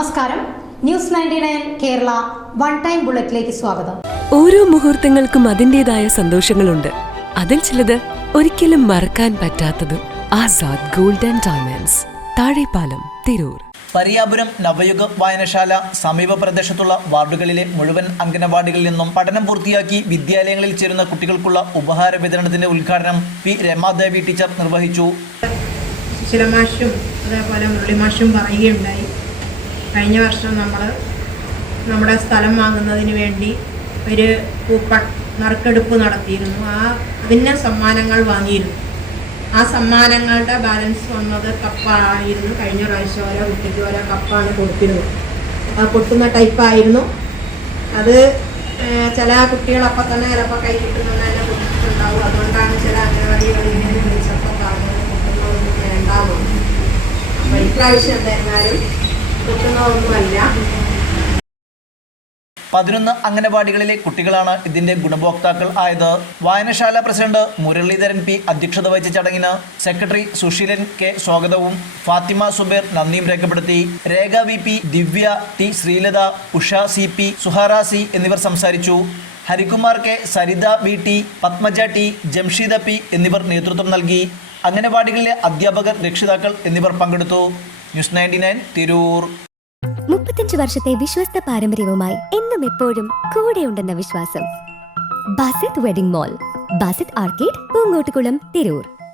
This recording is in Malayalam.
നമസ്കാരം. ന്യൂസ് 99 കേരള വൺ ടൈം ബുള്ളറ്റിലേക്ക് സ്വാഗതം. ഓരോ മുഹൂർത്തങ്ങൾക്കും അതിൻ്റെതായ സന്തോഷങ്ങളുണ്ട്. അതിൽ ചിലത് ഒരിക്കലും മറക്കാൻ പറ്റാത്തതും. Azad gold and diamonds, Thazhepalam, Tirur. Pariyapuram Navayuga Vayanasala സമീപ പ്രദേശത്തുള്ള വാർഡുകളിലെ മുഴുവൻ അംഗനവാടികളിൽ നിന്നും പഠനം പൂർത്തിയാക്കി വിദ്യാലയങ്ങളിൽ ചേരുന്ന കുട്ടികൾക്കുള്ള ഉപഹാര വിതരണത്തിന്റെ ഉദ്ഘാടനം പി രമാദേവി ടീച്ചർ നിർവഹിച്ചു. ശിലമാഷും അതേപോലെ മുരളിമാഷും പറയുകയുണ്ടായി, കഴിഞ്ഞ വർഷം നമ്മുടെ സ്ഥലം വാങ്ങുന്നതിന് വേണ്ടി ഒരു കൂപ്പൺ നറുക്കെടുപ്പ് നടത്തിയിരുന്നു. അതിന് സമ്മാനങ്ങൾ വാങ്ങിയിരുന്നു. ആ സമ്മാനങ്ങളുടെ ബാലൻസ് വന്നത് കപ്പായിരുന്നു. കഴിഞ്ഞ പ്രാവശ്യം ഓരോ കുട്ടിക്ക് ഓരോ കപ്പാണ് കൊടുത്തിരുന്നത്. അത് പൊട്ടുന്ന ടൈപ്പായിരുന്നു. അത് ചില കുട്ടികളപ്പം തന്നെ ചിലപ്പോൾ കൈ കിട്ടുന്നത് തന്നെ കൊടുത്തിട്ടുണ്ടാവും. അതുകൊണ്ടാണ് ചില അംഗനവാടികളിൽ ഇങ്ങനെ വിളിച്ചപ്പോൾ പറഞ്ഞത് പൊട്ടുന്നതൊന്നും വേണ്ടാവുന്നു. അപ്പോൾ ഇപ്രാവശ്യം എന്തായിരുന്നാലും പൊട്ടുന്നതൊന്നുമല്ല. 11 അംഗനവാടികളിലെ കുട്ടികളാണ് ഇതിന്റെ ഗുണഭോക്താക്കൾ ആയത്. വായനശാല പ്രസിഡന്റ് മുരളീധരൻ പി അധ്യക്ഷത വഹിച്ച ചടങ്ങിന് സെക്രട്ടറി സുശീലൻ കെ സ്വാഗതവും ഫാത്തിമ സുബേർ നന്ദിയും രേഖപ്പെടുത്തി. Rekha V P, Divya T, Sreelatha, Usha C P, Suhara C എന്നിവർ സംസാരിച്ചു. Harikumar K, Saritha V T, Padmaja T, Jamsheeda P എന്നിവർ നേതൃത്വം നൽകി. അംഗനവാടികളിലെ അധ്യാപകർ, രക്ഷിതാക്കൾ എന്നിവർ പങ്കെടുത്തു. ന്യൂസ് 99 തിരൂർ. 35 വർഷത്തെ വിശ്വസ്ത പാരമ്പര്യവുമായി എന്നും എപ്പോഴും കൂടെയുണ്ടെന്ന വിശ്വാസം. Basith wedding mall, Basith arcade, Poongottukulam, Tirur.